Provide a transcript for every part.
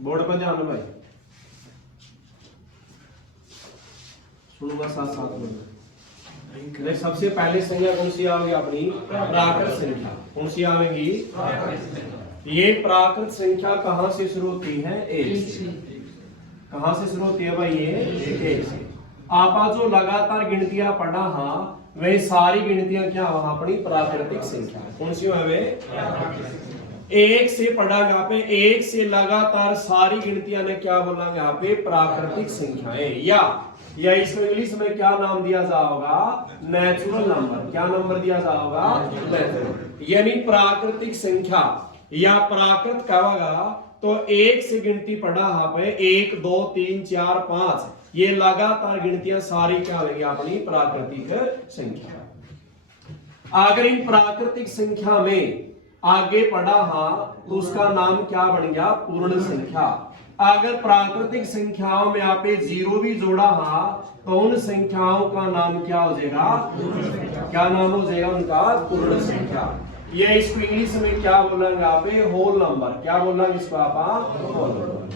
Board पर ध्यान भाई, सुनूंगा साथ साथ में। सबसे पहले संख्या कौन सी आएगी अपनी? प्राकृत संख्या। कौन सी आएगी? ये प्राकृत संख्या कहां से शुरू होती है? एक से। कहां से शुरू होती है भाई? ये एक से। आपा जो लगातार गिनतियां पढ़ा हाँ, वे सारी गिनतियां क्या वहां अपनी प्राकृतिक संख्या। कौन सी है वे? एक से पढ़ा यहाँ पे, एक से लगातार सारी गिनतियां ने क्या बोला यहाँ पे? प्राकृतिक संख्याएं। या इसको इंग्लिश में क्या नाम दिया जाएगा? Natural number. क्या नंबर दिया जाएगा? नेचुरल। यानी प्राकृतिक संख्या या प्राकृत कहेगा तो एक से गिनती पढ़ा यहाँ पे 1 2 3 4 5, ये लगातार गिनतियां सारी क्या होगी अपनी प्राकृतिक संख्या। अगर इन प्राकृतिक संख्या में आगे पढ़ा हाँ तो उसका नाम क्या बन गया? पूर्ण संख्या। अगर प्राकृतिक संख्याओं में आप जीरो भी जोड़ा हाँ तो उन संख्याओं का नाम क्या हो जाएगा? क्या नाम हो जाएगा उनका? पूर्ण संख्या। ये इसको इंग्लिश में क्या बोलेंगे आप? Whole number. क्या बोलेंगे इसको आप? Whole number.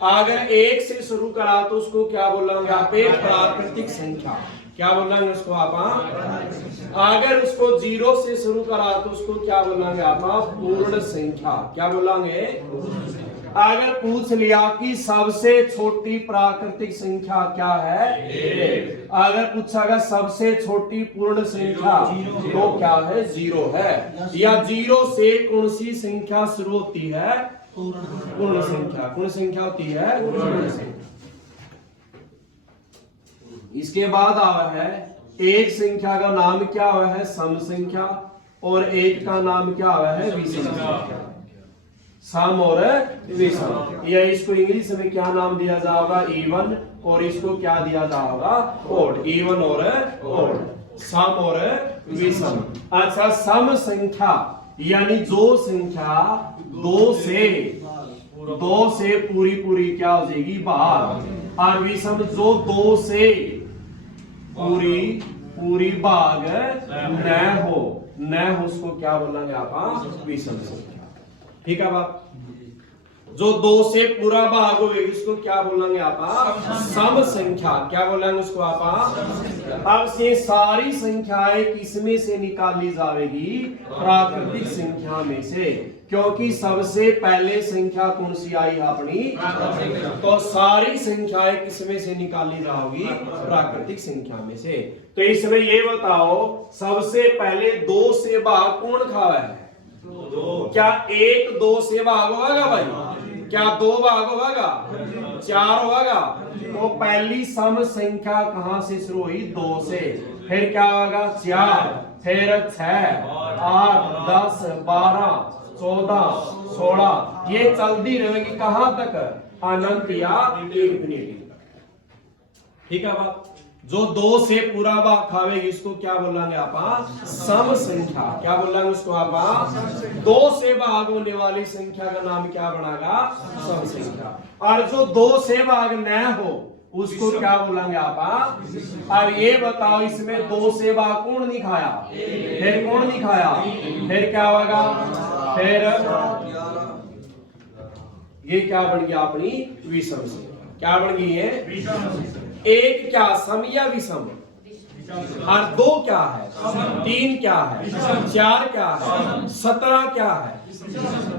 अगर एक से शुरू करा तो उसको क्या बोलेंगे आप? प्राकृतिक संख्या। क्या बोलेंगे उसको आप? अगर उसको जीरो से शुरू करा तो उसको क्या बोलेंगे आप? पूर्ण संख्या। क्या बोलेंगे? अगर पूछ लिया कि सबसे छोटी प्राकृतिक संख्या क्या है? अगर पूछागा सबसे छोटी पूर्ण संख्या तो क्या है? जीरो है। या जीरो से कौन सी संख्या शुरू होती है? पूर्ण संख्या। कौन संख्या होती है? पूर्ण संख्या। इसके बाद आवा है एक संख्या का नाम क्या हुआ है? सम संख्या। और एक का नाम क्या हुआ है? विषम संख्या। सम और विषम। या इसको इंग्लिश में क्या नाम दिया जाएगा? इवन। और इसको क्या दिया जाएगा? ओड। इवन और ओड। सम और विषम। अच्छा, सम संख्या यानी जो संख्या दो से पूरी क्या हो जाएगी? भाग। और विषम जो दो से पूरी भाग न हो उसको क्या बोलेंगे आप? विषम संख्या। ठीक है बात? जो दो से पूरा भाग हो उसको क्या बोलेंगे आप? सम संख्या। क्या बोलेंगे उसको आप? अब से सारी संख्याएं किसमें से निकाली जाएगी? प्राकृतिक संख्या में से। क्योंकि सबसे पहले संख्या कौन सी आई अपनी? तो सारी संख्याएं किसमें से निकाली जाएगी? प्राकृतिक संख्या में से। तो इसमें ये बताओ सबसे पहले दो से भाग कौन खावा है? क्या एक दो से भाग होगा भाई? क्या दो भाग होगा? 4 होगा। तो पहली सम संख्या कहां से शुरू हुई? 2 से। फिर क्या होगा? 4, फिर 6, 8, 10, 12, 14, 16, ये चलती रहेगी कहां तक? अनंत या इंफिनिटी। ठीक है बात? जो दो से पूरा भाग खावेगी इसको क्या बोलेंगे आप? सम संख्या। क्या बोलेंगे उसको आप? दो से भाग होने वाली संख्या का नाम क्या बनेगा? सम संख्या। और जो दो से भाग न हो उसको क्या बोलेंगे आप? अब ये बताओ इसमें दो से भाग कौन नहीं खाया? फिर कौन नहीं खाया? फिर क्या होगा? फिर ये क्या बन गया अपनी? विषम संख्या। क्या बन गई है? एक क्या? सम या विषम? और 2 क्या है? 3 क्या है? 4 क्या है? 17 क्या है?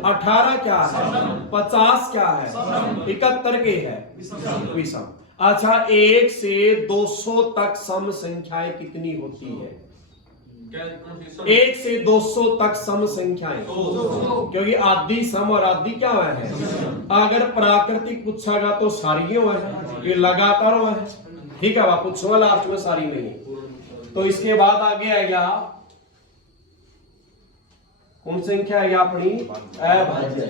18 क्या है? 50 क्या है? 71 के है? विषम। अच्छा, 1 से 200 तक सम संख्याएं कितनी होती है? 1 से 200 तक सम संख्याएं, क्योंकि आदि सम और आदि क्या है? अगर प्राकृतिक पूछागा तो सारी है, ये लगातार है। ठीक है, पूछूंगा लास्ट में सारी नहीं। तो इसके बाद आगे आएगा कौन संख्या है अपनी? अभाज्य।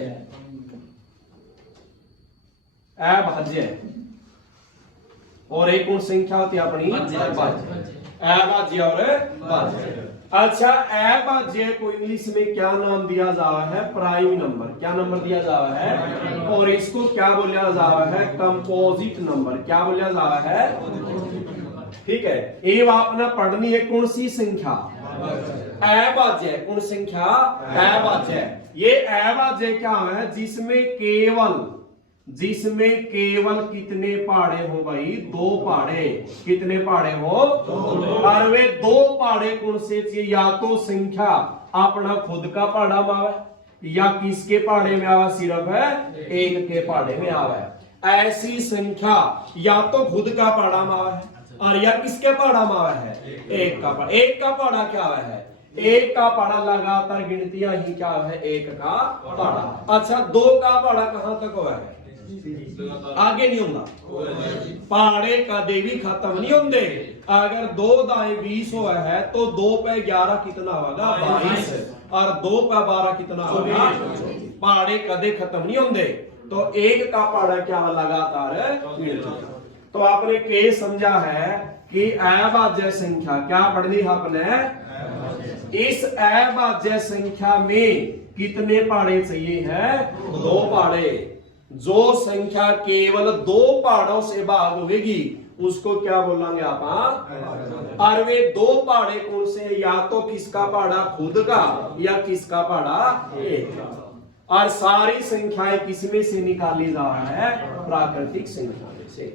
अभाज्य। और एक कौन संख्या होती है अपनी? अभाज्य और भाज्य। अच्छा, अभाज्य को इंग्लिश में क्या नाम दिया जा है? Prime number. क्या नंबर दिया जा है? और इसको क्या बोला जा है? Composite number. क्या बोला जा है? ठीक है, ये आपने पढ़नी है कौन सी संख्या? अभाज्य। कौन संख्या? अभाज्य। ये अभाज्य क्या है? जिसमें केवल जिसमें केवल कितने पहाड़े हो भाई? 2 पहाड़े। कितने पहाड़े हो? और वे 2 पहाड़े कौन से चाहिए? या तो संख्या अपना खुद का पहाड़ा में आवे या किसके पहाड़े में आवा? सिर्फ है एक के पहाड़े में आवे। ऐसी संख्या या तो खुद का पहाड़ा में आवे और या किसके पहाड़ा में आवे है? एक का पहाड़ा। एक का पहाड़ा क्या है? एक का पहाड़ा लगातार गिनतियां ही क्या है? एक का पहाड़ा। अच्छा 2 का पहाड़ा कहां तक हुआ है? आगे नहीं होगा। पहाड़े का देवी खत्म नहीं होंगे। अगर 2 दाएं 20 हुआ है तो 2 पे 11 कितना होगा? 22। और 2 पे 12 कितना होगा? पहाड़े कदे खत्म नहीं होंगे। तो एक का पहाड़ा क्या लगातार है? तो आपने के समझा है कि अभाज्य संख्या क्या पढ़नी है आपने? इस अभाज्य संख्या में कितने पहाड़े चाहिए है? 2 पहाड़े। जो संख्या केवल 2 पहाड़ों से भाग होगी उसको क्या बोलेंगे आप? और वे 2 पहाड़े कौन से? या तो किसका पहाड़ा? खुद का या किसका पहाड़ा? एक का। और सारी संख्याएं किसमें से निकाली जा रहा है? प्राकृतिक संख्या में से।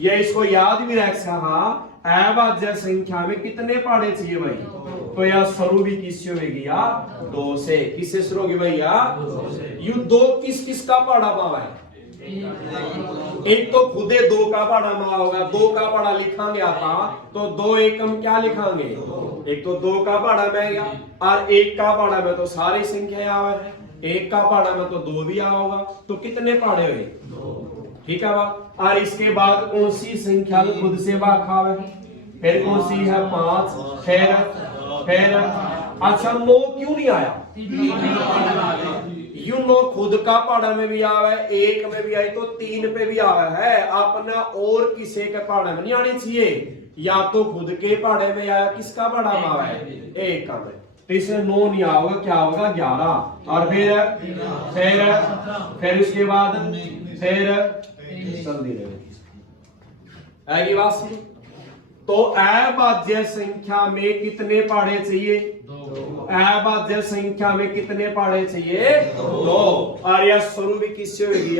ये इसको याद भी रख सका। अभाज्य संख्या में कितने पहाड़े चाहिए भाई? तो यह शुरू भी किससे होगी? या 2 से। किससे शुरू होगी भैया? 2 किस किस का पहाड़ा मावा है? एक तो खुदे 2 का पहाड़ा मावा होगा। 2 का पहाड़ा लिखांगे आप तो 2 एकम क्या लिखांगे? एक तो 2 का पहाड़ा में गया और 1 का पहाड़ा में तो सारी संख्या आवा है। 1 का पहाड़ा में तो 2 भी आवा होगा। तो कितने पहाड़े हुए? 2। ठीक है बात। और इसके बाद कौन सी संख्या खुद से भाग खावे? फिर कौन सी है? 5। फिर अच्छा 9 क्यों नहीं आया? यू 9 खुद का पहाड़ा में भी आवा है, 1 में भी आई तो 3 पे भी आवा है। अपना और किसी के पहाड़े में नहीं आनी चाहिए। या तो खुद के पहाड़े में आया, किसका पहाड़ा में आवा है? 1 का में। तो इसमें 9 नहीं आओगे, क्या होगा? 11। और फिर उसके बाद फिर आएगी बात। तो अभाज्य संख्या में कितने पहाड़े चाहिए? 2। अभाज्य संख्या में कितने पहाड़े चाहिए? 2। और यह शुरू भी किससे होगी?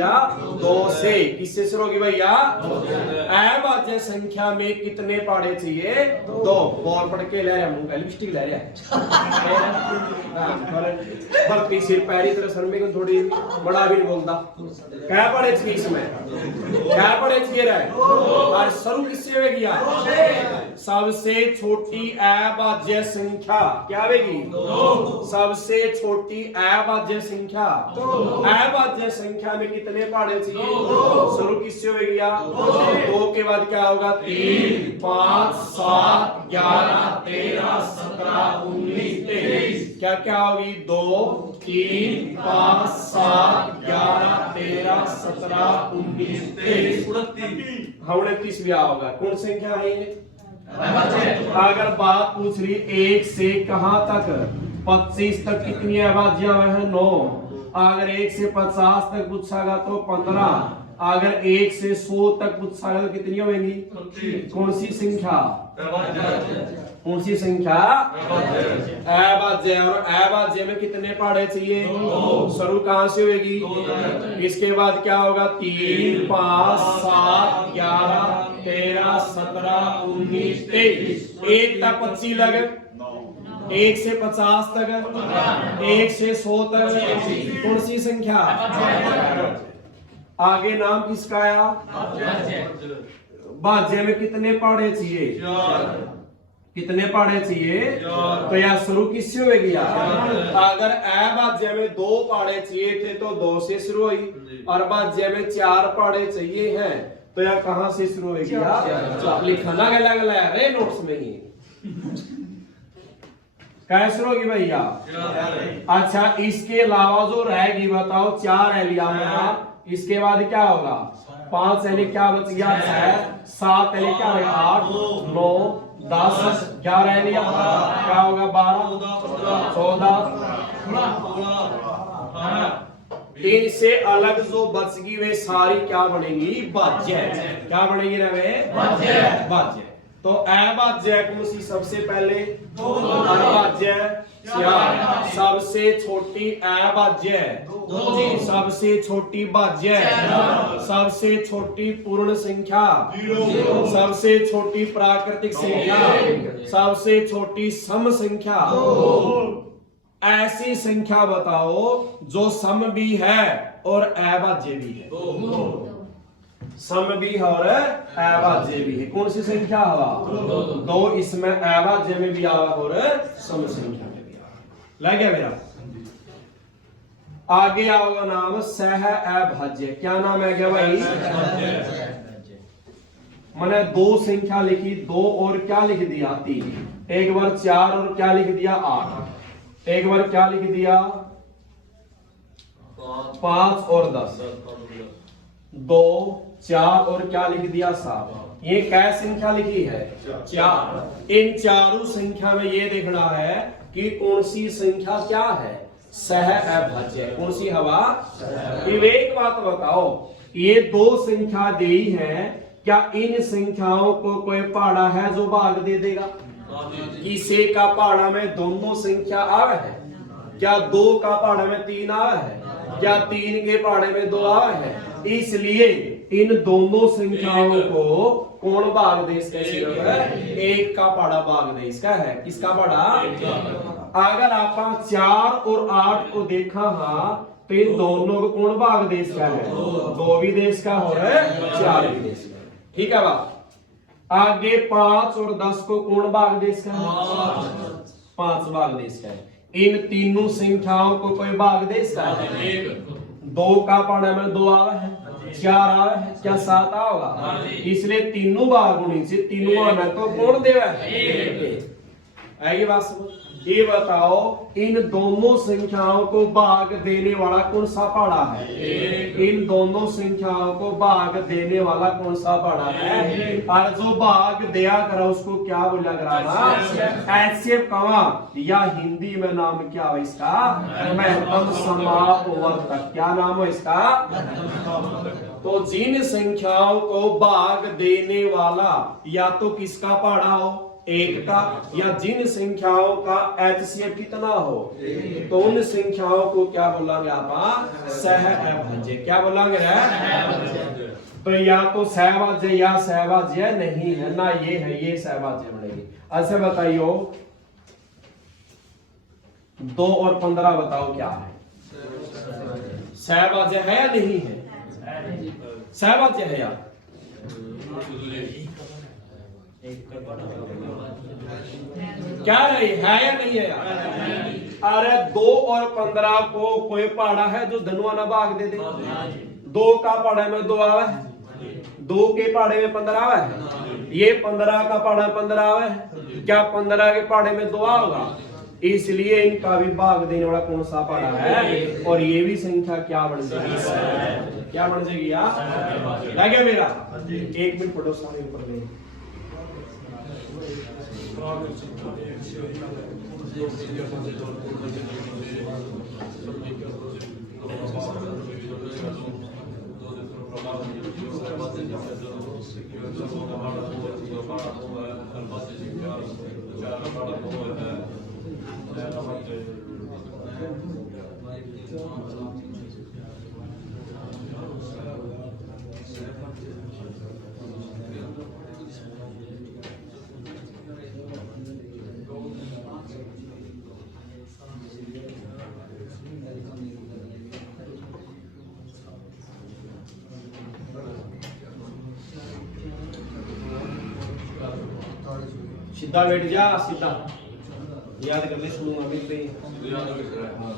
2 से। किससे शुरू होगी भैया? अभाज्य संख्या में कितने पहाड़े चाहिए? 2। बॉल पढ़ के ले रहा मुंह का लिपस्टिक ले रहा भक्ति सिर पैरी तरह सर में थोड़ी बड़ा भी नहीं बोलता। क्या पढ़े चाहिए इसमें? क्या पढ़े चाहिए रहे? और शुरू किससे होगी? सबसे छोटी अभाज्य संख्या क्या होगी? 2। सबसे छोटी अभाज्य संख्या। अभाज्य संख्या में कितने पहाड़े चाहिए? 2। शुरू किससे होगी? 2 के बाद क्या होगा? 3, 5, 7, 11, 13, 17, 19, 23। क्या क्या होगी? 2, 3, 5, 7, 11, 13, 17, 19, 23, 29 भी होगा। कौन संख्या है ये? अगर बात पूछ रही 1 से कहां तक? 25 तक कितनी अभाज्य है? 9। अगर 1 से 50 तक पूछागा तो 15। अगर 1 से 100 तक पूछागा तो कितनी होगी? कौन सी संख्या? कौन सी संख्या? अभाज्य। और अभाज्य में कितने पहाड़े चाहिए? 2। शुरू कहां से होगी? इसके बाद क्या होगा? 3, 5, 7, 11, 13, 17, 19, 23। 1 तक 25 लगे। 1 से 50 तक, 1 से 100 तक कौन सी संख्या? आगे नाम किसका आया? भाज्य में कितने पहाड़े चाहिए? कितने पहाड़े चाहिए? तो यह शुरू किससे होगी? अगर अभाज्य में 2 पहाड़े चाहिए थे तो 2 से शुरू हुई। और भाज्य में 4 पहाड़े चाहिए हैं तो यह कहां से शुरू होगी? लिखना गला है नोट्स में ही। कैसे होगी भैया? अच्छा इसके अलावा जो रहेगी बताओ? 4 है लिया मैंने। इसके बाद क्या होगा? 5 है क्या बच गया? 6, 7 है क्या? 8, 9, 10, 11 है लिया क्या होगा? 12, 14। इनसे अलग जो बच गई वे सारी क्या बनेगी? भाज्य। क्या बनेगी ना वे? भाज्य। तो अभाज्य कौन सी सबसे पहले? अभाज्य। चार। सबसे छोटी अभाज्य, सबसे छोटी भाज्य, सबसे छोटी पूर्ण संख्या, सबसे छोटी प्राकृतिक संख्या, सबसे छोटी सम संख्या। ऐसी संख्या बताओ जो सम भी है और अभाज्य भी है। सम भी है और अभाज्य भी है। कौन सी संख्या हवा? दो। इसमें अभाज्य में भी आवा और सम संख्या में भी आवा। लग गया मेरा? आगे आओगा नाम सह अभाज्य। क्या नाम है क्या भाई? मैंने दो संख्या लिखी, दो और क्या लिख दिया? तीन। एक बार चार और क्या लिख दिया? आठ। एक बार क्या लिख दिया? 5 और 10। 2 4 और क्या लिख दिया? 7। ये क्या संख्या लिखी है? 4। इन चारों संख्या में ये देखना है कि कौन सी संख्या क्या है? सह अभाज्य। कौन सी हवा? एक बात बताओ, ये दो संख्या दी है, क्या इन संख्याओं को कोई पहाड़ा है जो भाग दे देगा? किसी का पहाड़ा में दोनों संख्या आवे है? क्या दो का पहाड़ा में 3 आवे है? क्या 3 के पहाड़े में 2 आवे है? इसलिए इन दोनों संख्याओं को कौन भाग दे? इसका सिर्फ एक का पहाड़ा भाग दे। इसका है किसका पहाड़ा? अगर आप 4 और 8 को देखा तो इन दोनों को कौन भाग दे? इसका है 2 भी देश का और 4 भी देश का। ठीक है बात? आगे 5 और 10 को कौन भाग देश का है? 5 भाग देश का है। इन तीनों संख्याओं को कोई भाग देश का है? 2 का पहाड़ा में 2 आवे है, 4 आवे है, क्या 7 आएगा? इसलिए तीनों भाग होने से तीनों आना तो कौन देगा? आएगी बात समझ? ये बताओ इन दोनों संख्याओं को भाग देने वाला कौन सा पहाड़ा है? इन दोनों संख्याओं को भाग देने वाला कौन सा पहाड़ा है? और जो भाग दिया करा उसको क्या बोला करा? ऐसे कवा या हिंदी में नाम क्या है इसका? महत्तम समापवर्तक। क्या नाम है इसका? तो जिन संख्याओं को भाग देने वाला या तो किसका पहाड़ा हो? एक का, या जिन संख्याओं का एचसीएफ कितना हो तो उन संख्याओं को क्या बोलेंगे आप? सह अभाज्य। क्या बोलेंगे? तो या तो सहभाज्य या सहभाज्य नहीं है ना, ये है, ये सहभाज्य बनेगी। ऐसे बताइयो 2 और 15 बताओ क्या है? सहभाज्य है या नहीं है? सहभाज्य है या? क्या है या नहीं है यार? अरे 2 और 15 को कोई पहाड़ा है जो धनुआ ना भाग दे दे? 2 का पहाड़े में 2 आवे है, 2 के पहाड़े में 15 आवे है, ये 15 का पहाड़ा 15 आवे है, क्या 15 के पहाड़े में 2 आएगा? इसलिए इनका भी भाग देने वाला कौन सा पहाड़ा है? और ये भी संख्या क्या बन जाएगी? क्या बन जाएगी यार? लगे मेरा? 1 मिनट फोटो सामने ऊपर ले। सीधा बैठ जा, सीधा याद कर ले, शुरू में मिलते हैं। हाँ।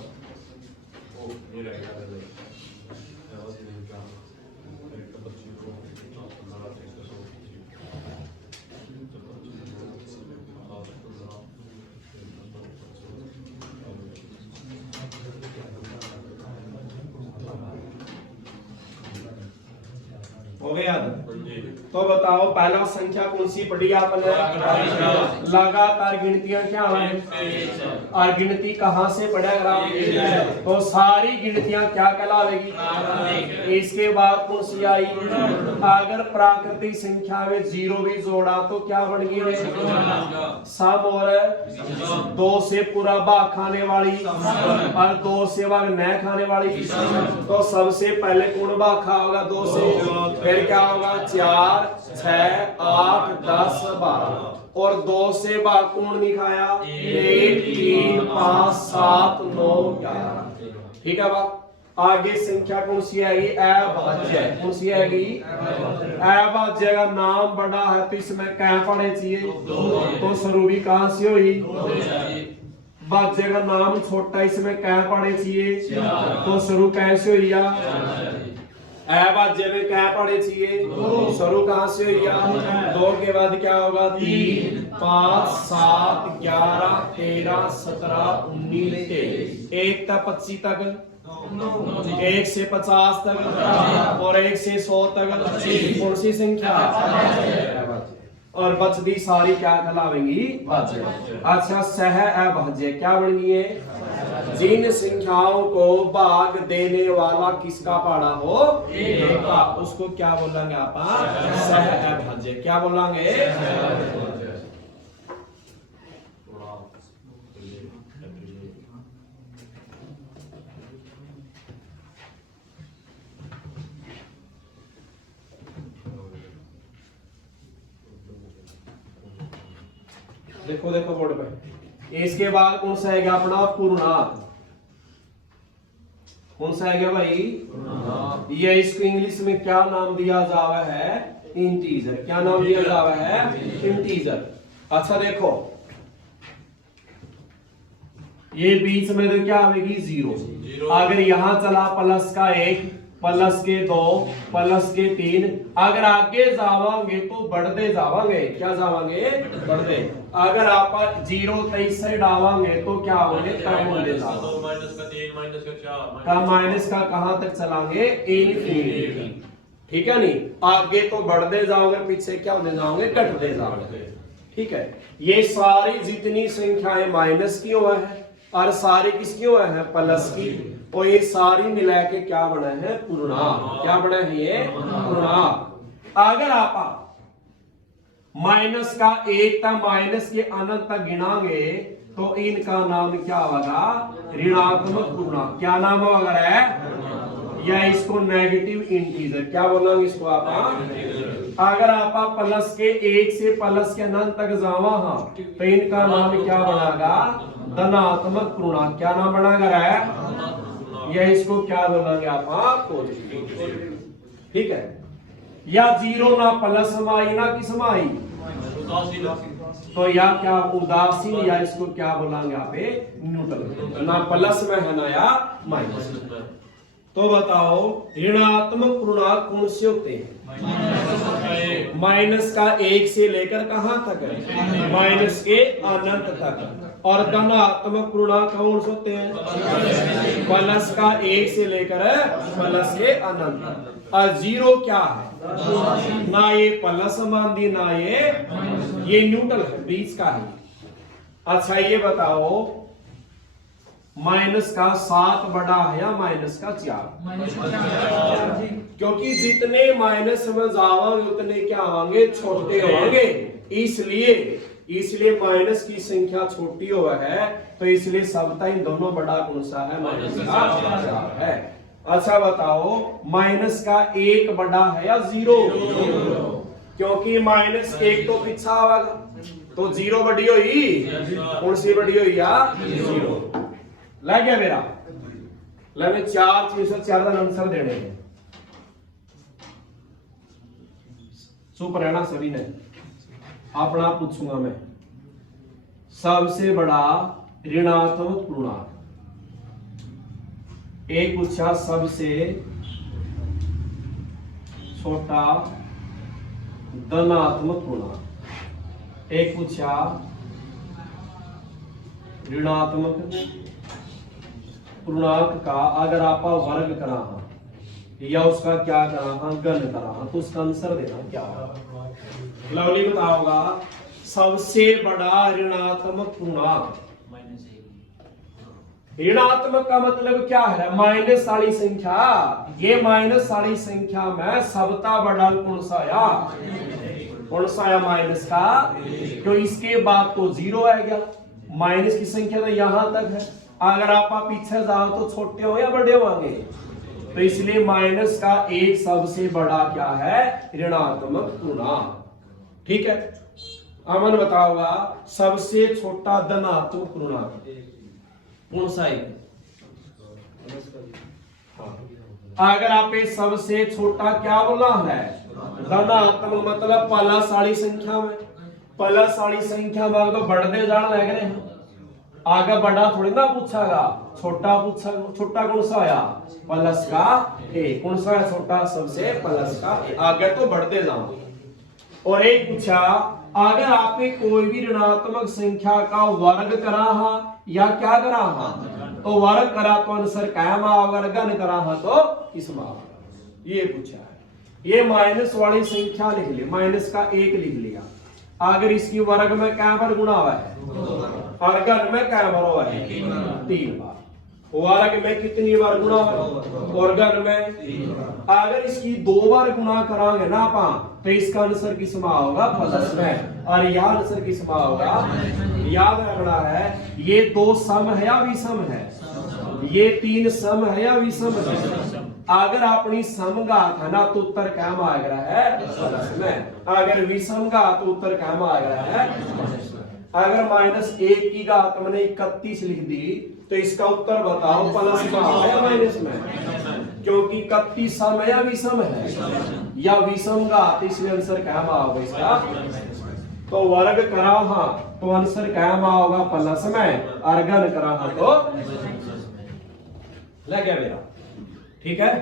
हो गया? तो बताओ पहला संख्या कौन सी पढ़ी आपने? लगातार गिनतियां क्या है? और गिनती कहां से पढ़ेगा? तो सारी गिनतियां क्या कहलावेगी? इसके बाद कौन सी आई? अगर प्राकृतिक संख्या में जीरो भी जोड़ा तो क्या बन गई? सम। और 2 से पूरा भाग खाने वाली और 2 से भाग न खाने वाली। तो सबसे पहले कौन भाग खाओगा 2 से? फिर क्या होगा? 4, 6, 8, 10, 12। और 2 से भाग कौन नहीं खाया? 1, 3, 5, 7, 9, 11। ठीक है बात? आगे संख्या कौन सी आएगी? अभाज्य। कौन सी आएगी? अभाज्य का नाम बड़ा है तो इसमें क्या पढ़े चाहिए? तो शुरू भी कहां से हुई? भाज्य का नाम छोटा, इसमें क्या पढ़े चाहिए? तो शुरू कैसे हुई? अभाज्य में क्या पढ़े चाहिए? शुरू कहां से हुई? 2 के बाद क्या होगा? 3, 5, 7, 11, 13, 17, 19, 23। 1 तक 25 तक, 1 से 50 तक और 1 से 100 तक कौन सी संख्या? और बचती सारी क्या कहलावेंगी? अच्छा, सह अभाज्य क्या बन गई है? जिन संख्याओं को भाग देने वाला किसका पाड़ा हो? एक का, उसको क्या बोलेंगे आप? सह अभाज्य। क्या बोलेंगे? देखो देखो बोर्ड पे। इसके बाद कौन सा है अपना? पूर्णांक। कौन सा है भाई? ये इसको इंग्लिश में क्या नाम दिया जावा है? इंटीजर। क्या नाम दिया जावा है? इंटीजर। अच्छा देखो, ये बीच में तो क्या आएगी? 0। अगर यहां चला प्लस का 1, प्लस के 2, प्लस के 3, अगर आगे जावांगे तो बढ़ते जावांगे। क्या जावांगे? बढ़ते। अगर आप 0 23 से डावांगे तो क्या होंगे? कम होते जाओगे। माइनस का कहां तक चलाएंगे? इनफिनिटी। ठीक है नहीं? आगे तो बढ़ते जाओगे, पीछे क्या होते जाओगे? घटते जाओगे। ठीक है? ये सारी जितनी संख्याएं माइनस की हुआ है और सारी किसकी हुआ है? प्लस की। और ये सारी मिला के क्या बना है? पूर्णांक। क्या बना है? ये पूर्णांक। अगर आप माइनस का 1 तक माइनस के अनंत तक गिनाएंगे तो इनका नाम क्या होगा? ऋणात्मक पूर्णांक। क्या नाम होगा? या इसको नेगेटिव इंटीजर। क्या बोलोगे इसको आप? अगर आप प्लस के 1 से प्लस के अनंत तक जावा तो इनका नाम क्या बनेगा? धनात्मक पूर्णांक। क्या नाम बनेगा? या इसको क्या बोलोगे आप? पॉजिटिव। ठीक है? या 0 ना प्लस में आई ना किस में आई? तो या क्या? उदासीन। या इसको क्या बोलेंगे आप? न्यूट्रल। ना प्लस में है ना या माइनस। तो बताओ ऋणात्मक पूर्णांक कौन से होते हैं? माइनस का 1 से लेकर कहां तक? माइनस के अनंत तक। और धनात्मक पूर्णांक कौन से होते हैं? प्लस का 1 से लेकर प्लस के अनंत। और 0 क्या है? ना ये प्लस मान दी ना ये न्यूट्रल है, बीच का है। अच्छा ये बताओ माइनस का 7 बड़ा है या माइनस का 4? क्योंकि जितने माइनस में जाओगे उतने क्या होंगे? छोटे होंगे। इसलिए माइनस की संख्या छोटी हुआ है तो इसलिए सबका इन दोनों बड़ा कौन सा है? माइनस का 4 है। अच्छा बताओ माइनस का 1 बड़ा है या 0? क्योंकि माइनस 1 तो पीछा होगा तो 0 बड़ी हुई। कौन सी बड़ी हुई? या 0। लग गया मेरा? मैं 4 चीज 4 का आंसर देने हैं। चुप रहना सभी ने। अपना पूछूंगा मैं। सबसे बड़ा ऋणात्मक पूर्णांक। एक पूछा सबसे छोटा धनात्मक पूर्णांक। एक पूछा ऋणात्मक पूर्णांक का अगर आप वर्ग करा या उसका क्या करा गण करा, तो उसका आंसर देना क्या होगा। लवली बताओगा सबसे बड़ा ऋणात्मक पूर्णांक। ऋणात्मक का मतलब क्या है, माइनस वाली संख्या। ये माइनस वाली संख्या में सबता बड़ा कौन सा आया, कौन सा आया माइनस का, तो इसके बाद तो जीरो आ गया। माइनस की संख्या तो यहां तक है, अगर आप पीछे जाओ तो छोटे हो या बड़े होंगे, तो इसलिए माइनस का एक सबसे बड़ा क्या है, ऋणात्मक पूर्णांक। ठीक है, अमन बताओगा सबसे छोटा धनात्मक पूर्णांक कौन सा है। हाँ। अगर आप सबसे छोटा क्या बोला है, धनात्मक, मतलब प्लस वाली संख्या में, प्लस वाली संख्या में तो बढ़ते जान लग रहे हैं, आगे बड़ा थोड़ी ना पूछागा, छोटा पूछा। छोटा कौन सा आया, प्लस का ए, कौन सा है छोटा, सबसे प्लस का ए, आगे तो बढ़ते जाओ। और एक पूछा अगर आपने कोई भी ऋणात्मक संख्या का वर्ग करा हा या क्या करा हा, तो वर्ग करा तो आंसर क्या होगा, गण करा हा तो किसमें होगा, ये पूछा है। ये माइनस वाली संख्या लिख ली, माइनस का एक लिख लिया, अगर इसकी वर्ग में क्या बार गुणा हुआ है, और गण में क्या बार हुआ है, 3 बार। वर्ग में कितनी बार गुणा और गण में, अगर इसकी 2 बार गुणा करांगे ना आप, तो इसका आंसर किसमें होगा, प्लस में, और यह आंसर किसमें होगा। याद रखना है ये 2 सम है या विषम है, ये 3 सम है या विषम है। अगर अपनी सम घात है ना तो उत्तर क्या आ रहा है, प्लस में, अगर विषम घात तो उत्तर क्या आ रहा है, माइनस में। अगर -1 की घात मैंने 31 लिख दी तो इसका उत्तर बताओ प्लस में या माइनस में, क्योंकि 31 सम है या विषम है, या विषम घात, इसलिए आंसर क्या होगा इसका। तो वर्ग करा हाँ तो आंसर क्या होगा, प्लस में, और गण करा हाँ तो लग गया मेरा। ठीक है,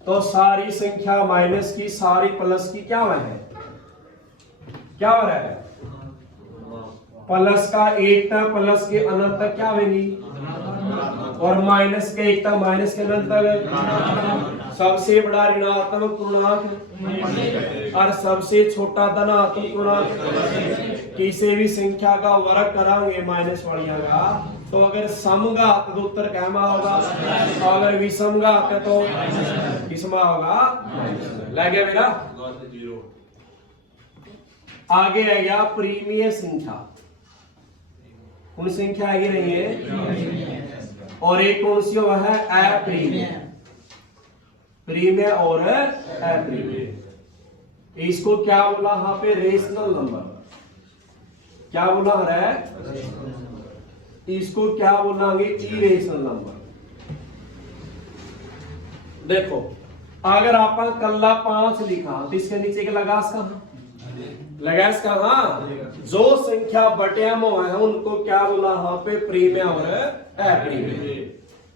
तो सारी संख्या माइनस की, सारी प्लस की क्या है, क्या हो रहा है, प्लस का एक तक प्लस के अनंत तक क्या होगी, और माइनस के एक तक माइनस के अनंत तक। सबसे बड़ा ऋणात्मक पूर्णांक और सबसे छोटा धनात्मक पूर्णांक। किसी भी संख्या का वर्ग कराएंगे माइनस वालिया का, तो अगर समघात तो उत्तर क्या होगा, अगर विषमघात तो किसमें होगा, लग गया मेरा। आगे आ गया प्रीमिय संख्या, कौन संख्या आगे नहीं है, और एक कौन सी है, अप्रीमिय, प्रीमिय और अप्रीमिय। इसको क्या बोला यहाँ पे, रेशनल नंबर, क्या बोला है, इसको क्या बोलेंगे, इरेशनल नंबर। देखो अगर आप कल्ला 5 लिखा तो इसके नीचे का लगास कहां, लगास कहां, जो संख्या बटिया में है उनको क्या बोला यहाँ पे, प्रीमिय और अप्रीमिय।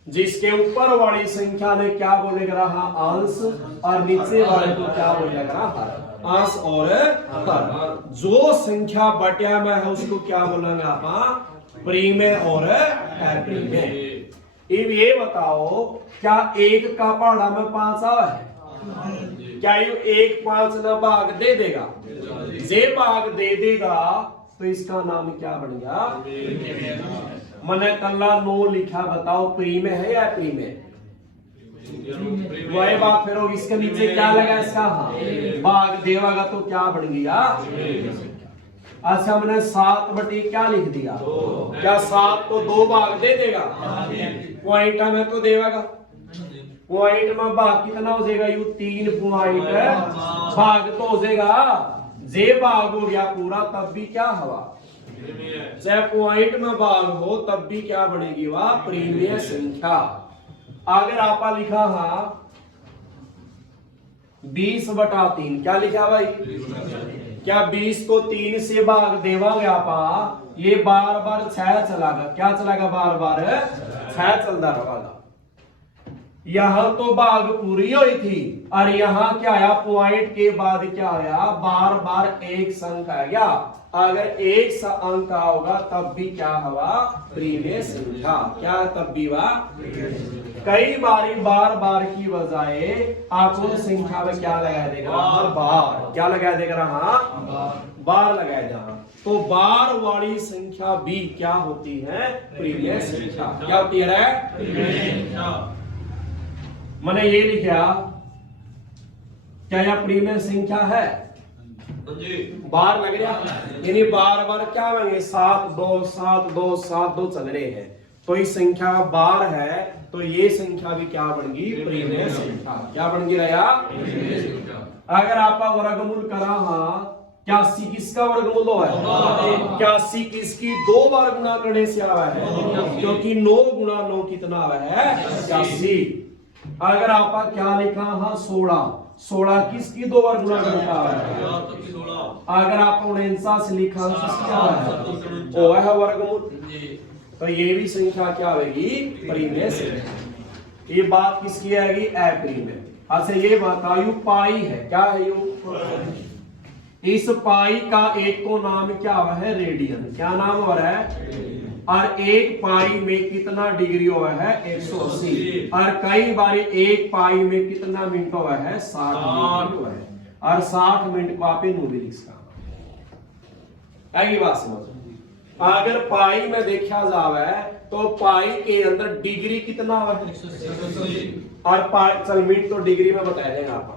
जिसके ऊपर वाली संख्या ने क्या बोलेगा रहा, अंश, और नीचे वाले को क्या बोलेगा रहा, अंश और हर। जो संख्या बटिया में है उसको क्या बोलेंगे आप, प्रीमिय और अप्रीमिय। अब ये बताओ क्या 1 का पहाड़ा में 5 आवा है, क्या ये 1 5 ना भाग दे देगा, जे भाग दे देगा तो इसका नाम क्या बन गया। मैंने कल्ला 9 लिखा, बताओ प्रीमिय है या अप्रीमिय, वही बात फिर इसके नीचे क्या लगा इसका, हाँ भाग देगा तो क्या बन गया। अच्छा हमने 7 बटी क्या लिख दिया, क्या 7 को 2 भाग दे देगा, पॉइंट में तो देगा, पॉइंट में भाग कितना हो जाएगा, यू 3 पॉइंट भाग तो हो जाएगा, जे भाग हो गया पूरा तब भी क्या हुआ, चाहे पॉइंट में भाग हो तब भी क्या बनेगी, वह प्रीमिय संख्या। अगर आपा लिखा है 20/3, क्या लिखा भाई, क्या 20 को 3 से भाग देवांगे आपा, ये बार बार 6 चलागा, क्या चलागा, बार बार 6 चलता रहेगा। यहां तो भाग पूरी हुई थी, और यहां क्या आया, पॉइंट के बाद क्या आया, बार बार एक संख्या आ गया। अगर एक सा अंक होगा तब भी क्या हुआ, प्रीमिय संख्या, क्या तब भी हुआ। कई बारी बार बार की बजाय आप उन संख्या में क्या लगा देगा, बार। क्या लगा देगा, बार लगाया जहां, तो बार वाली संख्या भी क्या होती है, प्रीमेय संख्या। क्या होती है, मैंने ये लिखा, क्या यह प्रीमेय संख्या है, बार लग रहा, यानी बार बार क्या बनेंगे, 7 2 7 2 7 2 चल रहे हैं, तो इस संख्या बार है, तो ये संख्या भी क्या बन गई, प्रीमेय संख्या। क्या बन गई रहा, अगर आपका वर्गमूल करा, हाँ, क्या 80 किसका वर्गमूल हुआ है, क्या 80 किसकी 2 बार गुणा करने से आवा है, क्योंकि 9 गुणा 9 कितना आवा है, 80। अगर आपका क्या लिखा, हाँ, 16 किसकी 2 बार गुणा करने का आवा है, अगर आप 49 लिखा तो वह वर्गमूल, तो ये भी संख्या क्या होगी, प्रीमेय संख्या। ये बात किसकी आएगी, अप्रीमेय। अच्छा ये बताओ पाई है, क्या है यू, इस पाई का एक को नाम क्या हुआ है, रेडियन। क्या नाम हो रहा है, और एक पाई में कितना डिग्री हुआ है, 180, और कई बार एक पाई में कितना मिनट हुआ है, 60 मिनट हुआ है, और 60 मिनट को आप न्यूमेरिक्स का आएगी बात समझ। अगर पाई में देखा जावे तो पाई के अंदर डिग्री कितना हुआ है, और पाई, चल मिनट तो डिग्री में बता देगा आप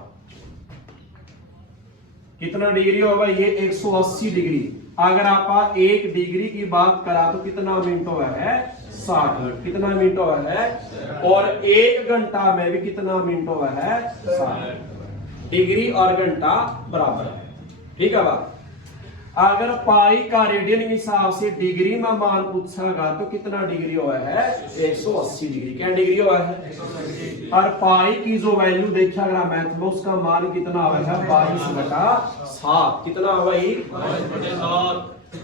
कितना डिग्री होगा, ये 180 डिग्री। अगर आप 1 डिग्री की बात करा तो कितना मिनट हुआ है, 60 मिनट। कितना मिनट हुआ है, और 1 घंटा में भी कितना मिनट हुआ है, 60 डिग्री और घंटा बराबर है। ठीक है बात। अगर पाई का रेडियन के हिसाब से डिग्री में मान पूछागा तो कितना डिग्री हुआ है, 180 डिग्री। क्या डिग्री हुआ है, और पाई की जो वैल्यू देखा गया मैथ में, उसका मान कितना हुआ है, 22/7। कितना हुआ, 22/7।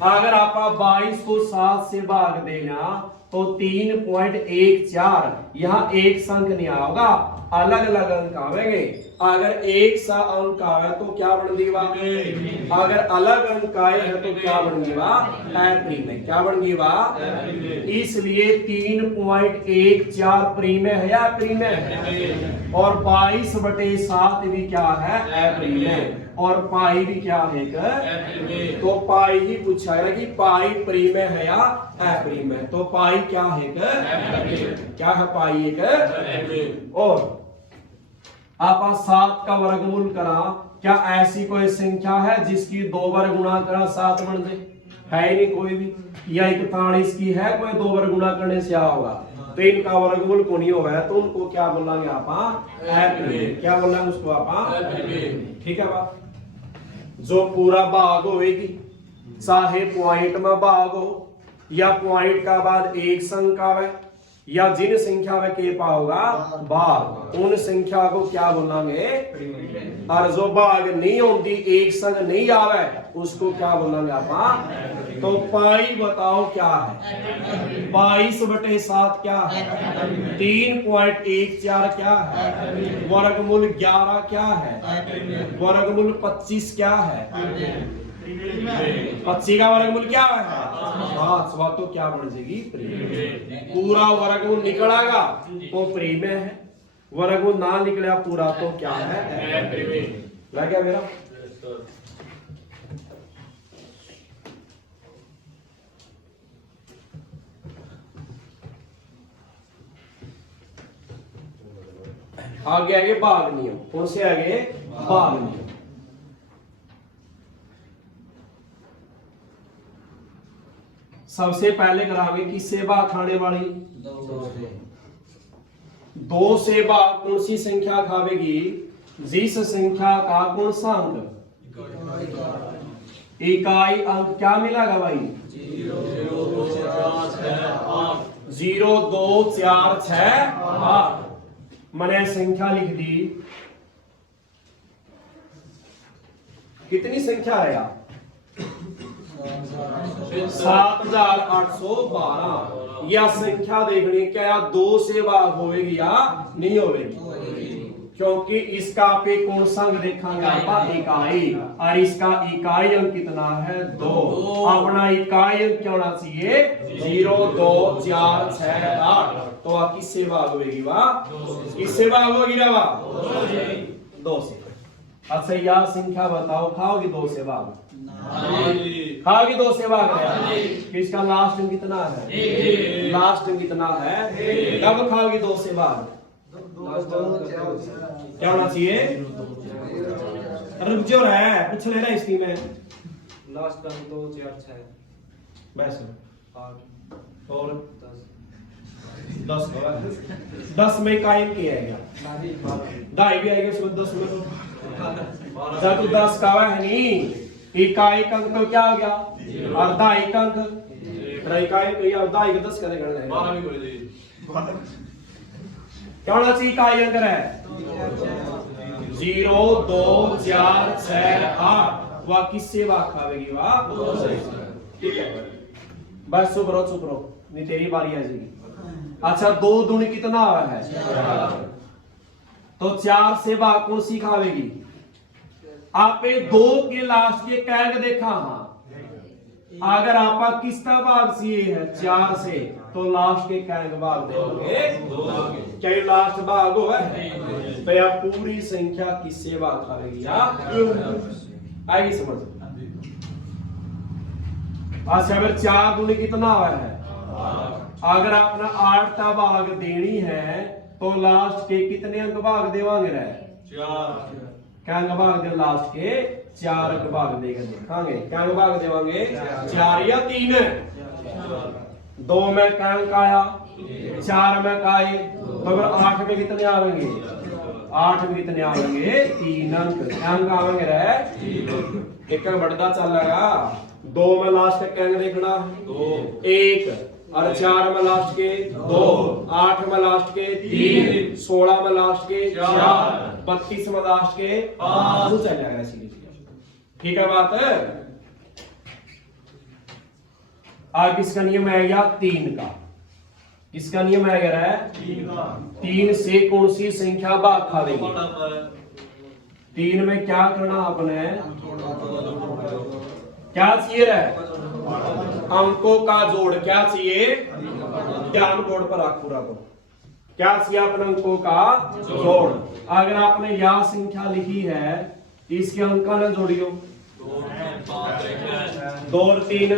अगर आप 22 को 7 से भाग देना तो 3.14, यहाँ एक संख्या नहीं आएगा, अलग अलग अंक आवेंगे। अगर एक सा अंक आवे तो क्या बन गया, अगर अलग अंक आए हैं तो क्या बन गया, अप्रीमेय। क्या बन गया, इसलिए 3.14 प्रीमेय है या अप्रीमेय है, और 22/7 भी क्या है, अप्रीमेय, और पाई भी क्या है, तो पाई ही पूछा है कि पाई प्रीमेय है या अप्रीमेय, तो पाई क्या है, क्या है, पाई एक। और आप 7 का वर्गमूल करा, क्या ऐसी कोई संख्या है जिसकी 2 बार गुणा करा 7 बन जाए, है नहीं कोई भी। या 41 की है कोई 2 बार गुणा करने से होगा, तो इनका वर्गमूल को नहीं होगा, तो उनको क्या बोलेंगे आप, अप्रीमेय। क्या बोलेंगे उसको आप, ठीक है बात। जो पूरा भाग होगी, चाहे पॉइंट में भाग हो या पॉइंट का बाद एक संख्या है, या जिन संख्या में के पाओगा भाग, उन संख्या को क्या बोलेंगे, और जो भाग नहीं होती, एक संग नहीं आवे, उसको क्या बोलेंगे आप। तो पाई बताओ क्या है, 22/7 क्या है, 3.14 क्या है, वर्गमूल 11 क्या है, वर्गमूल 25 क्या है, 25 का वर्गमूल क्या है, 7। तो क्या बन जाएगी, प्रीमेय। पूरा वर्गमूल निकलेगा तो प्रीमेय है, वर्गमूल ना निकला पूरा तो क्या है, लग गया मेरा। आगे आगे भाग नियम, कौन से आगे, भाग नियम। सबसे पहले करावे किससे भाग खाने वाली, 2 से भाग कौन सी संख्या खावेगी, जिस संख्या का कौन सा अंक, इकाई अंक क्या मिलेगा भाई, 0 2 4 6 8। मैंने संख्या लिख दी, कितनी संख्या है यार, 7812। यह संख्या देखनी क्या, 2 से भाग होगी या नहीं होगी, क्योंकि इसका पे कौन सा अंक देखेंगे आप इकाई, और इसका इकाई अंक कितना है 2। अपना इकाई अंक क्या होना चाहिए 0 2 4 6 8। तो वह किससे भाग होगी, वह किससे भाग होगी रे, वह 2 से। अच्छा यह संख्या बताओ खाओगी 2 से भाग, खाओगी 2 से भाग रहे, किसका लास्ट अंक कितना है, लास्ट अंक कितना है, कब खाओगी 2 से भाग, क्या होना चाहिए, रुक जो रहा है पूछ ले रहा है इसकी में लास्ट अंक 2 4 6 बस 8 और 10 10 में कायम किया गया, ढाई भी आएगा उसको 10 में, तो जब तू 10 का है नहीं इकाई अंक तो क्या हो गया अर्धा एक अंक, इकाई को या अर्धा एक 10 करने करना है 12 भी कर दे, क्या होना चाहिए इकाई अंक है 0 2 4 6 8। वह किससे भाग खावेगी, वह ठीक है, बस चुप रहो नहीं तेरी बारी आ जाएगी। अच्छा 2 दूनी कितना है, तो 4 से भाग कौन सी खावेगी, आपे 2 के लास्ट के कैग देखा, हाँ अगर आपका किसका भाग सी है 4 से, तो लास्ट के कैग भाग देंगे, क्या लास्ट भाग हो है, तो यह पूरी संख्या किससे भाग खाएगी, आएगी समझ। अच्छा अगर 4 दूनी कितना है, अगर आपने 8 का भाग देनी है तो लास्ट के कितने अंक भाग देवांगे रे, 4 क्या अंक भाग दे, लास्ट के 4 अंक भाग देगा, देखांगे क्या अंक भाग देवांगे 4 या 3, 2 में क्या अंक आया 4 में का आए, तो अगर 8 में कितने आवेंगे, 8 में कितने आवेंगे 3 अंक, क्या अंक आवेंगे रे, एक अंक बढ़ता चलेगा, 2 में लास्ट का अंक देखना 1, और 4 में लास्ट के 2, 8 में लास्ट के 3, 16 में लास्ट के 4, 32 में लास्ट के 5, चल जाएगा सीरीज, ठीक है बात है। अब किसका नियम है गया 3 का, किसका नियम है गया 3 से कौन सी संख्या भाग खावेगी, 3 में क्या करना आपने, क्या चाहिए रहे अंकों का जोड़, क्या चाहिए ध्यान बोर्ड पर रखो रखो, क्या चाहिए अपने अंकों का जोड़। अगर आपने यह संख्या लिखी है इसके अंक न जोड़ियो, 2 और 3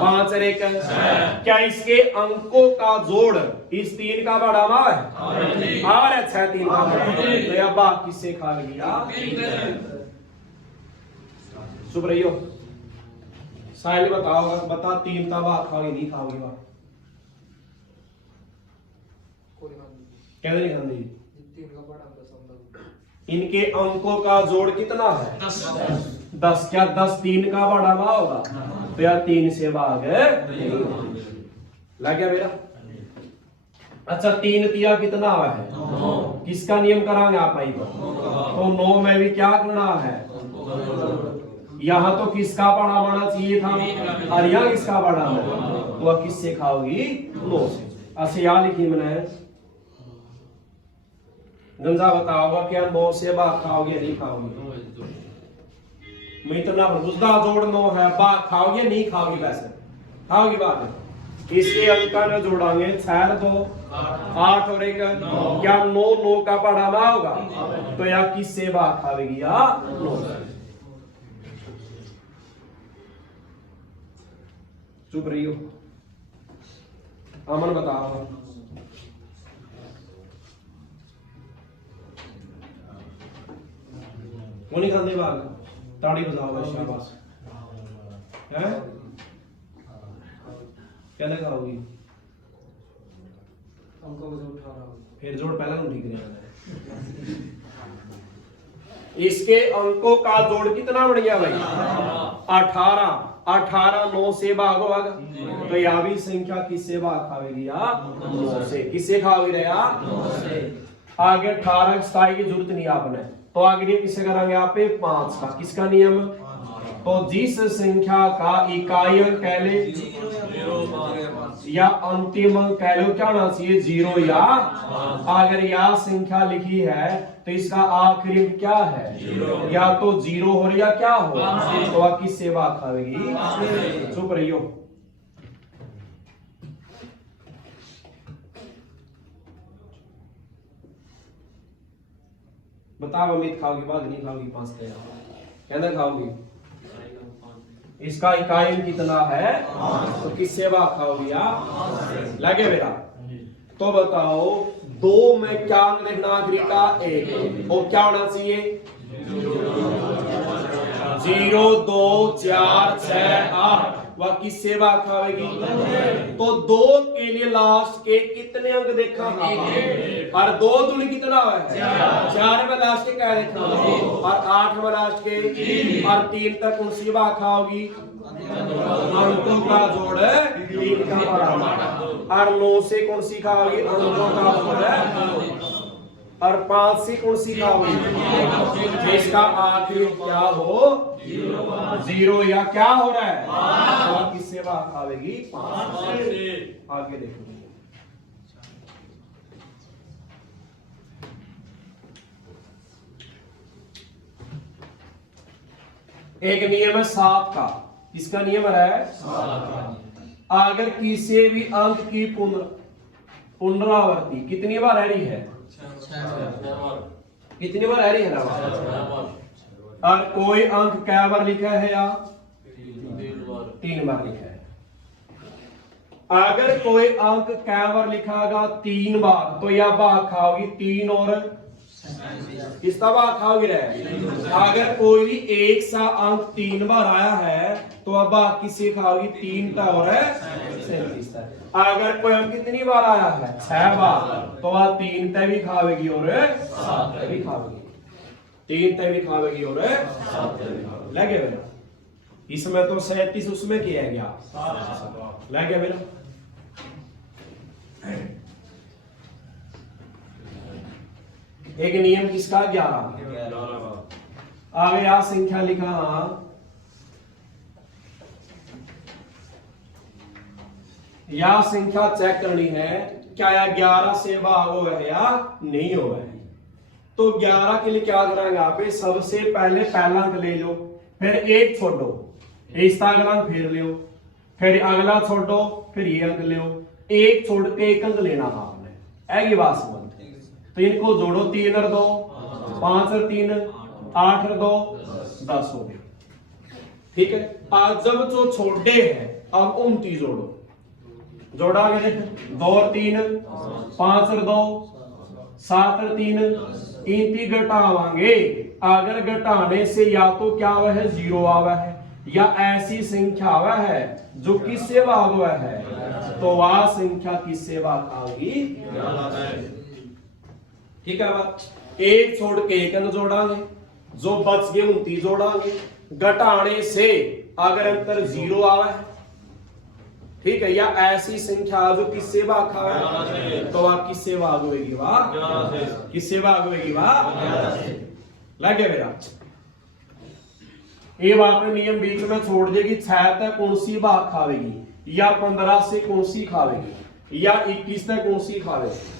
5 और 1, क्या इसके अंकों का जोड़ इस 3 का बड़ा मा है, और अच्छा 3 का बड़ा, तो यह बात किससे खा लिया, चुप रहियो, साहिल बताओ बता 3 का भाग खाओगे नहीं खाओगे, बात क्या नहीं खानी, 3 का बड़ा अंक, इनके अंकों का जोड़ कितना है 10, क्या 10 3 का बड़ा भाग होगा, तो यार 3 से भाग लग गया मेरा। अच्छा 3 तिया कितना है, किसका नियम करांगे आप आई, तो 9 में भी क्या करना है, यहाँ तो किसका बड़ा बना चाहिए था, और यहाँ किसका बड़ा है, तो वह किससे खाओगी 9 से। अच्छा यहाँ लिखी मैंने गंजा बताओगा क्या 9 से भाग खाओगे नहीं खाओगे, मैं इतना बुझदा जोड़ 9 है, भाग खाओगे नहीं खाओगी, वैसे खाओगी बात, इसके अंक न जोड़ांगे 6 2 8 और 1, क्या 9 9 का बड़ा ना होगा, तो या किससे भाग खावेगी, या 9 से। चुप रही हो, अमन बताओ वो नहीं खाते भाग, ताड़ी बजाओ शाबाश, हैं क्या लगाओगी, अंकों को जोड़ 18, फिर जोड़ पहला ठीक नहीं, इसके अंकों का जोड़ कितना बन गया भाई 18, 18 9 से भाग होगा, तो यह भी संख्या किससे भाग खावेगी, या 9 से, किससे खाओगी रे, 9 से। आगे 18 27 की जरूरत नहीं आपने, तो आगे नियम किससे करांगे आप 5 का, किसका नियम तो जिस संख्या का इकाई अंक कह ले या अंतिम अंक कह लो, क्या होना चाहिए? 0 या अगर या संख्या लिखी है तो इसका आखिरी अंक क्या है? या तो 0 हो या क्या हो, तो आप किससे बात खावेगी? चुप रहियो। बताओ अमित, खाओगी बात नहीं खाओगी? 5 कहना खाओगी? इसका इकाई अंक कितना है? तो किससे बात खाओगी आप? लगे बेटा? तो बताओ 2 में क्या अंक देखना आखिरी का? 1। और क्या होना चाहिए? 0 2 4 6 8। वह किससे बात खावेगी? तो 2 के लिए लास्ट के कितने अंक देखा? और 2 दूनी कितना है? 4 में लास्ट के क्या देखा? और 8 में लास्ट के, और 3 तक कौन सी बात खाओगी? अंकों का जोड़ 3 का बराबर। और 9 से कौन सी खाओगी? अंकों का जोड़। और 5 से कौन सी खाओगी? जिसका आखिरी क्या हो? 0 या क्या हो रहा है? तो किससे बात खावेगी? 5 से। आगे देखो, एक नियम है 7 का। इसका नियम है अगर किसी भी अंक की पुनरावृत्ति कितनी बार आ रही है? कितनी बार आ रही है ना? और कोई अंक क्या बार लिखा है? या 3 बार लिखा है। अगर कोई अंक क्या बार लिखागा? 3 बार, तो यह बात खाओगी 3 और किसका बात खाओगी रहे? अगर कोई भी एक सा अंक 3 बार आया है तो अब बात किससे खाओगी? 3 का और 37 का। अगर कोई अंक कितनी बार आया है? 6 बार, तो वह 3 तय भी खावेगी और 7 तय भी खावेगी। 3 तय भी खावेगी और 7 तय भी खावेगी। लगे मेरा? इसमें तो 37, उसमें किया गया लगे मेरा? एक नियम किसका? 11। आगे यह संख्या लिखा, यह संख्या चेक करनी है क्या यह 11 से भाग हो है या नहीं हो है। तो 11 के लिए क्या करेंगे आप? सबसे पहले पहला अंक ले लो, फिर 1 छोड़ो, इसका अगला अंक फिर लो, फिर अगला छोड़ो, फिर ये अंक लो। 1 छोड़ के 1 अंक लेना था आपने। ऐसी बात समझ। तो इनको जोड़ो, 3 और 2 5 और 3 8 और 2 10 हो गया। ठीक है। आज जब जो छोटे हैं अब 29 जोड़ो। जोड़ा के देख, 2 और 3 5 और 2 7 और 3 इनती घटावांगे। अगर घटाने से या तो क्या हुआ है? 0 आवा है, या ऐसी संख्या हुआ है जो किससे भाग हुआ है, तो वह संख्या किससे भाग आएगी? ठीक है बात? 1 छोड़ के 1 अंक जोड़ांगे, जो बच गए 29 जोड़ांगे। घटाने से अगर अंतर 0 आवा है, ठीक है, या ऐसी संख्या जो किससे भाग खा है, तो वह किससे भाग होगी? वह किससे भाग होगी? वह लगे मेरा? ये बात में नियम बीच में छोड़ देगी। 6 तक कौन सी भाग खावेगी, या 15 से कौन सी खावेगी, या 21 तक कौन सी खावेगी?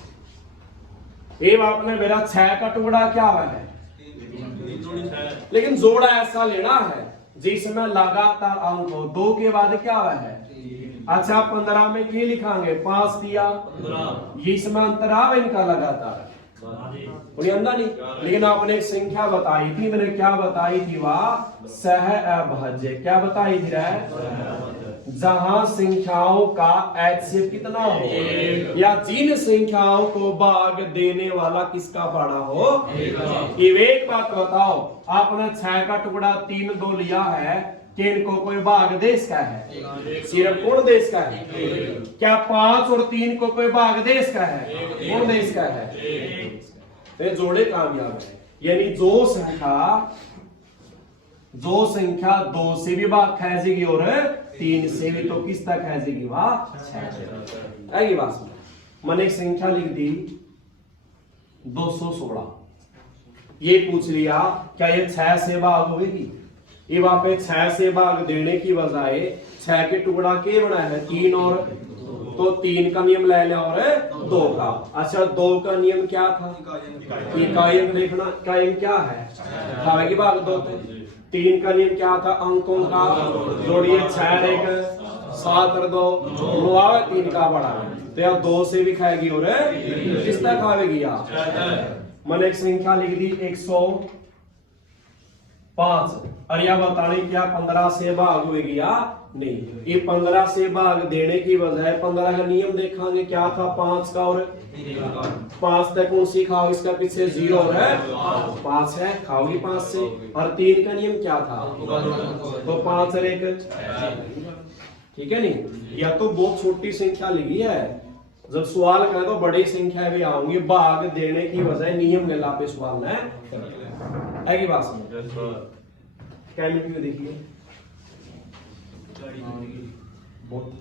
ये बात में मेरा 6 का टुकड़ा क्या है? लेकिन जोड़ा ऐसा लेना है जिसमें लगातार अंक हो। 2 के बाद क्या है? अच्छा 15 में क्या लिखांगे? 5 दिया, ये इसमें अंतराल इनका लगातार अंदर नहीं। लेकिन आपने एक संख्या बताई थी, मैंने क्या बताई थी? वह सह अभाज्य। क्या बताई थी? जहां संख्याओं का HCF कितना हो, या जिन संख्याओं को भाग देने वाला किसका बड़ा हो। एक बात बताओ, आपने 6 का टुकड़ा 3 2 लिया है, कि इनको कोई भाग देश का है? सिर्फ कौन देश का है? क्या 5 और 3 को कोई भाग देश का है? कौन देश का है? तो जोड़े कामयाब है। यानी जो संख्या 2 से भी भाग खाएगी और 3 से भी, तो किस तक खाएगी? वह 6। आएगी बात? मैंने एक संख्या लिख दी 216। ये पूछ लिया क्या ये 6 से भाग होगी? ये वहां पे 6 से भाग देने की बजाय 6 के टुकड़ा के बनाया है 3 और तो 3 का नियम ले लिया और 2 का। अच्छा 2 का नियम क्या था? इकाई देखना, इकाई क्या है? भाग भाग 2 थे। 3 का नियम क्या था? अंकों का जोड़िए 6 1 7 और 2 हुआ 3 का बड़ा तो यार 2 से भी खाएगी और किस तरह खाएगी यार? मैंने एक संख्या लिख दी 105 और यह बताने क्या 15 से भाग होगी या नहीं। ये 15 से भाग देने की बजाय 15 का नियम देखेंगे क्या था? 5 का और 5 तक कौन सी खाओ? इसका पीछे 0 है 5 है खाओगी 5 से। और 3 का नियम क्या था? तो 5 और 1 ठीक है नहीं। या तो बहुत छोटी संख्या लिखी है, जब सवाल करें तो बड़ी संख्या भी आऊंगी। भाग देने की बजाय नियम गला पे सवाल है की बात समझ? क्या लिखी देखिए बहुत